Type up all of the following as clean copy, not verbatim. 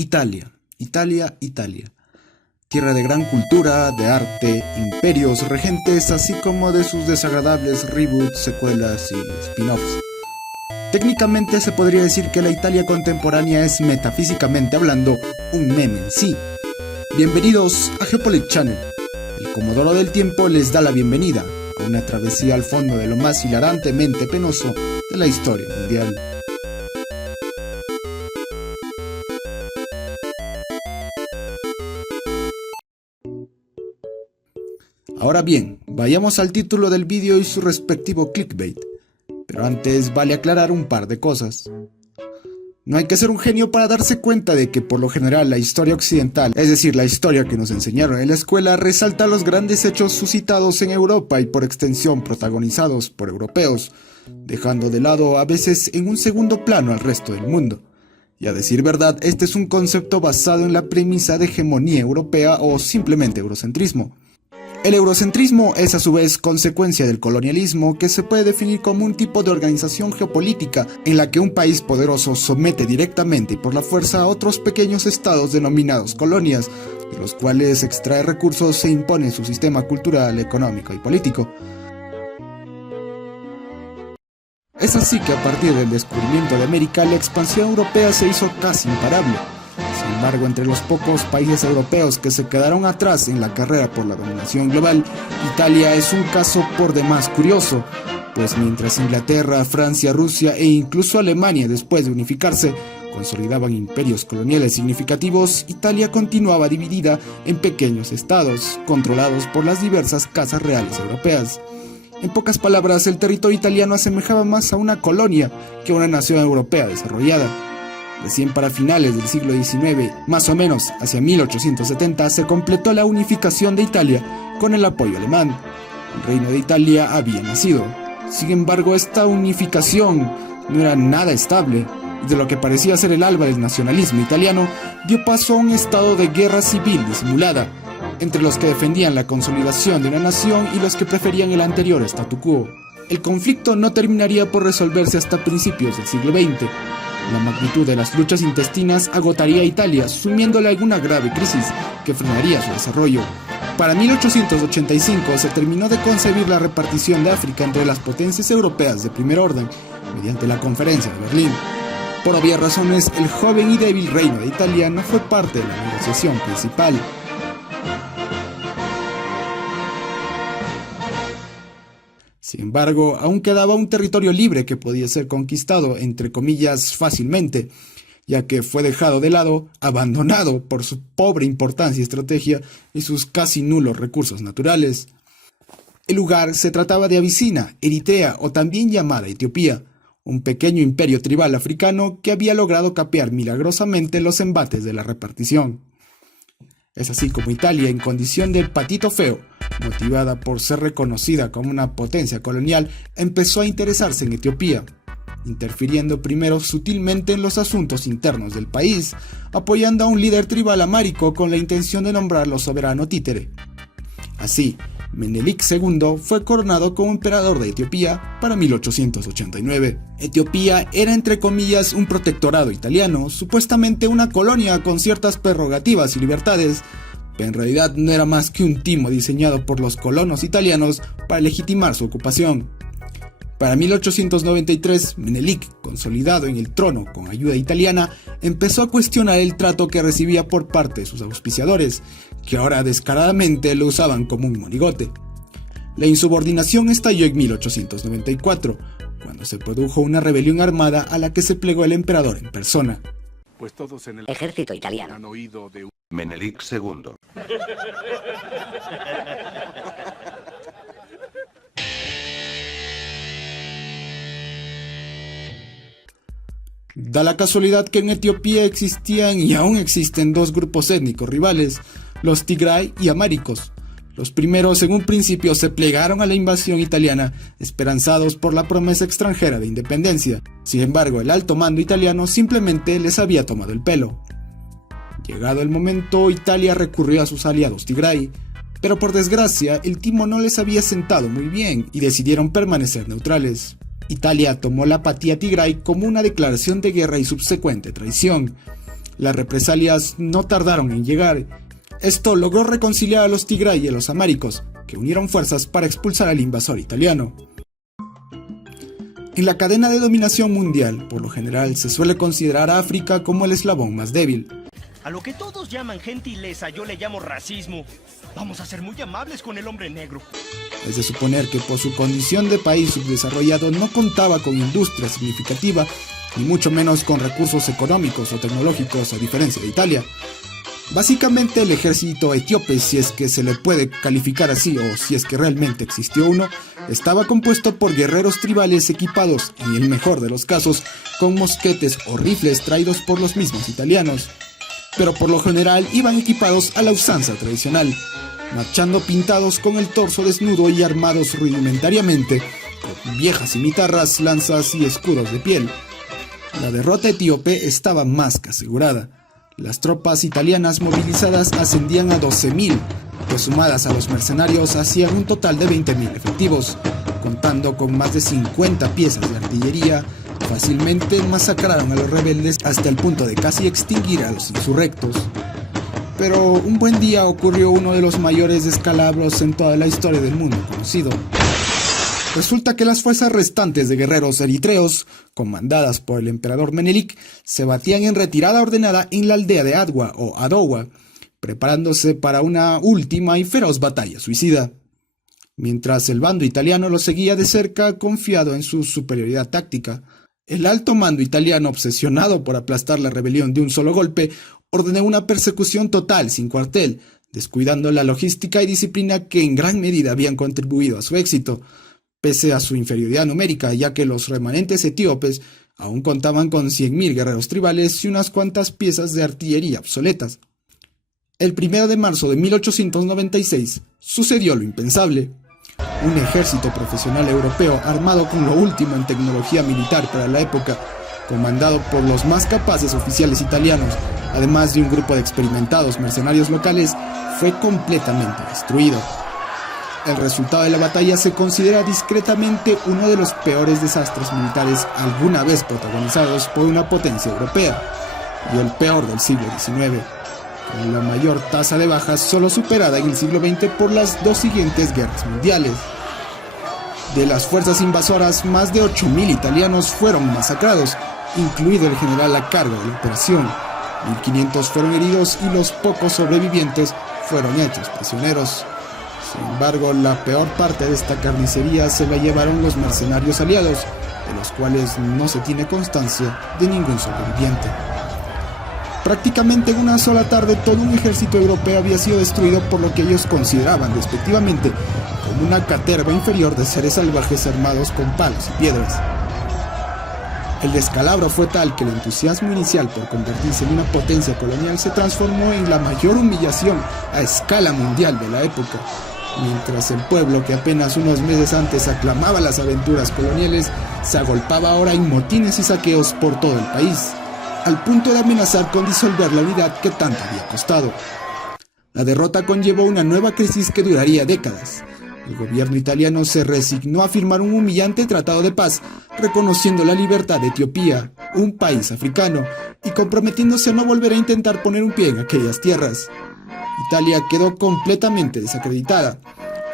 Italia, Italia, Italia. Tierra de gran cultura, de arte, imperios regentes, así como de sus desagradables reboots, secuelas y spin-offs. Técnicamente se podría decir que la Italia contemporánea es, metafísicamente hablando, un meme en sí. Bienvenidos a Geopolitics Channel. El Comodoro del Tiempo les da la bienvenida a una travesía al fondo de lo más hilarantemente penoso de la historia mundial. Ahora bien, vayamos al título del vídeo y su respectivo clickbait, pero antes vale aclarar un par de cosas. No hay que ser un genio para darse cuenta de que por lo general la historia occidental, es decir, la historia que nos enseñaron en la escuela, resalta los grandes hechos suscitados en Europa y por extensión protagonizados por europeos, dejando de lado a veces en un segundo plano al resto del mundo. Y a decir verdad, este es un concepto basado en la premisa de hegemonía europea o simplemente eurocentrismo. El eurocentrismo es a su vez consecuencia del colonialismo, que se puede definir como un tipo de organización geopolítica en la que un país poderoso somete directamente y por la fuerza a otros pequeños estados denominados colonias, de los cuales extrae recursos e impone su sistema cultural, económico y político. Es así que a partir del descubrimiento de América, la expansión europea se hizo casi imparable. Sin embargo, entre los pocos países europeos que se quedaron atrás en la carrera por la dominación global, Italia es un caso por demás curioso, pues mientras Inglaterra, Francia, Rusia e incluso Alemania, después de unificarse, consolidaban imperios coloniales significativos, Italia continuaba dividida en pequeños estados, controlados por las diversas casas reales europeas. En pocas palabras, el territorio italiano asemejaba más a una colonia que a una nación europea desarrollada. Recién para finales del siglo XIX, más o menos hacia 1870, se completó la unificación de Italia con el apoyo alemán. El Reino de Italia había nacido. Sin embargo, esta unificación no era nada estable, y de lo que parecía ser el alba del nacionalismo italiano, dio paso a un estado de guerra civil disimulada, entre los que defendían la consolidación de una nación y los que preferían el anterior statu quo. El conflicto no terminaría por resolverse hasta principios del siglo XX. La magnitud de las luchas intestinas agotaría a Italia, sumiéndole a alguna grave crisis que frenaría su desarrollo. Para 1885 se terminó de concebir la repartición de África entre las potencias europeas de primer orden, mediante la Conferencia de Berlín. Por obvias razones, el joven y débil Reino de Italia no fue parte de la negociación principal. Sin embargo, aún quedaba un territorio libre que podía ser conquistado, entre comillas, fácilmente, ya que fue dejado de lado, abandonado por su pobre importancia y estrategia y sus casi nulos recursos naturales. El lugar se trataba de Abisinia, Eritrea o también llamada Etiopía, un pequeño imperio tribal africano que había logrado capear milagrosamente los embates de la repartición. Es así como Italia, en condición de patito feo, motivada por ser reconocida como una potencia colonial, empezó a interesarse en Etiopía, interfiriendo primero sutilmente en los asuntos internos del país, apoyando a un líder tribal amárico con la intención de nombrarlo soberano títere. Así, Menelik II fue coronado como emperador de Etiopía para 1889. Etiopía era entre comillas un protectorado italiano, supuestamente una colonia con ciertas prerrogativas y libertades, pero en realidad no era más que un timo diseñado por los colonos italianos para legitimar su ocupación. Para 1893, Menelik, consolidado en el trono con ayuda italiana, empezó a cuestionar el trato que recibía por parte de sus auspiciadores, que ahora descaradamente lo usaban como un monigote. La insubordinación estalló en 1894, cuando se produjo una rebelión armada a la que se plegó el emperador en persona. Pues todos en el ejército italiano han oído de Menelik II. Da la casualidad que en Etiopía existían y aún existen dos grupos étnicos rivales, los Tigray y amáricos. Los primeros en un principio se plegaron a la invasión italiana, esperanzados por la promesa extranjera de independencia. Sin embargo, el alto mando italiano simplemente les había tomado el pelo. Llegado el momento, Italia recurrió a sus aliados Tigray, pero por desgracia el timo no les había sentado muy bien y decidieron permanecer neutrales. Italia tomó la apatía Tigray como una declaración de guerra y subsecuente traición. Las represalias no tardaron en llegar. Esto logró reconciliar a los Tigray y a los amáricos, que unieron fuerzas para expulsar al invasor italiano. En la cadena de dominación mundial, por lo general, se suele considerar a África como el eslabón más débil. A lo que todos llaman gentileza, yo le llamo racismo. Vamos a ser muy amables con el hombre negro. Es de suponer que por su condición de país subdesarrollado no contaba con industria significativa, ni mucho menos con recursos económicos o tecnológicos, a diferencia de Italia. Básicamente el ejército etíope, si es que se le puede calificar así o si es que realmente existió uno, estaba compuesto por guerreros tribales equipados, en el mejor de los casos, con mosquetes o rifles traídos por los mismos italianos. Pero por lo general iban equipados a la usanza tradicional, marchando pintados con el torso desnudo y armados rudimentariamente con viejas cimitarras, lanzas y escudos de piel. La derrota etíope estaba más que asegurada. Las tropas italianas movilizadas ascendían a 12.000, que sumadas a los mercenarios hacían un total de 20.000 efectivos, contando con más de 50 piezas de artillería. Fácilmente masacraron a los rebeldes hasta el punto de casi extinguir a los insurrectos. Pero un buen día ocurrió uno de los mayores descalabros en toda la historia del mundo conocido. Resulta que las fuerzas restantes de guerreros eritreos, comandadas por el emperador Menelik, se batían en retirada ordenada en la aldea de Adwa o Adowa, preparándose para una última y feroz batalla suicida. Mientras el bando italiano lo seguía de cerca, confiado en su superioridad táctica, el alto mando italiano, obsesionado por aplastar la rebelión de un solo golpe, ordenó una persecución total sin cuartel, descuidando la logística y disciplina que en gran medida habían contribuido a su éxito, pese a su inferioridad numérica, ya que los remanentes etíopes aún contaban con 100.000 guerreros tribales y unas cuantas piezas de artillería obsoletas. El 1 de marzo de 1896 sucedió lo impensable. Un ejército profesional europeo armado con lo último en tecnología militar para la época, comandado por los más capaces oficiales italianos, además de un grupo de experimentados mercenarios locales, fue completamente destruido. El resultado de la batalla se considera discretamente uno de los peores desastres militares alguna vez protagonizados por una potencia europea, y el peor del siglo XIX, con la mayor tasa de bajas solo superada en el siglo XX por las dos siguientes guerras mundiales. De las fuerzas invasoras, más de 8.000 italianos fueron masacrados, incluido el general a cargo de la operación. 1.500 fueron heridos y los pocos sobrevivientes fueron hechos prisioneros. Sin embargo, la peor parte de esta carnicería se la llevaron los mercenarios aliados, de los cuales no se tiene constancia de ningún sobreviviente. Prácticamente en una sola tarde todo un ejército europeo había sido destruido por lo que ellos consideraban despectivamente como una caterva inferior de seres salvajes armados con palos y piedras. El descalabro fue tal que el entusiasmo inicial por convertirse en una potencia colonial se transformó en la mayor humillación a escala mundial de la época, mientras el pueblo que apenas unos meses antes aclamaba las aventuras coloniales se agolpaba ahora en motines y saqueos por todo el país, al punto de amenazar con disolver la unidad que tanto había costado. La derrota conllevó una nueva crisis que duraría décadas. El gobierno italiano se resignó a firmar un humillante tratado de paz, reconociendo la libertad de Etiopía, un país africano, y comprometiéndose a no volver a intentar poner un pie en aquellas tierras. Italia quedó completamente desacreditada,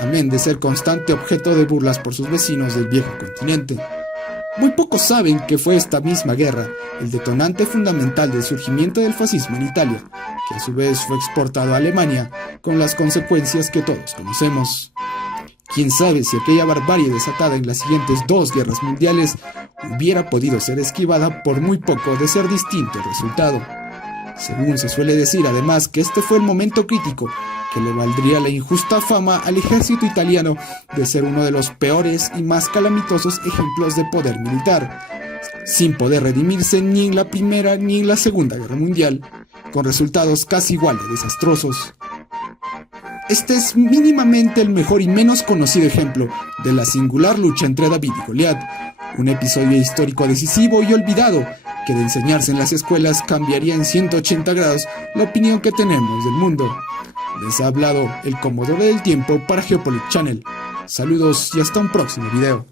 amén de ser constante objeto de burlas por sus vecinos del viejo continente. Muy pocos saben que fue esta misma guerra el detonante fundamental del surgimiento del fascismo en Italia, que a su vez fue exportado a Alemania, con las consecuencias que todos conocemos. Quién sabe si aquella barbarie desatada en las siguientes dos guerras mundiales hubiera podido ser esquivada por muy poco de ser distinto el resultado. Según se suele decir además que este fue el momento crítico que le valdría la injusta fama al ejército italiano de ser uno de los peores y más calamitosos ejemplos de poder militar, sin poder redimirse ni en la Primera ni en la Segunda Guerra Mundial, con resultados casi igual de desastrosos. Este es mínimamente el mejor y menos conocido ejemplo de la singular lucha entre David y Goliat, un episodio histórico decisivo y olvidado que de enseñarse en las escuelas cambiaría en 180 grados la opinión que tenemos del mundo. Les ha hablado el Comodoro del Tiempo para Geopolitic Channel. Saludos y hasta un próximo video.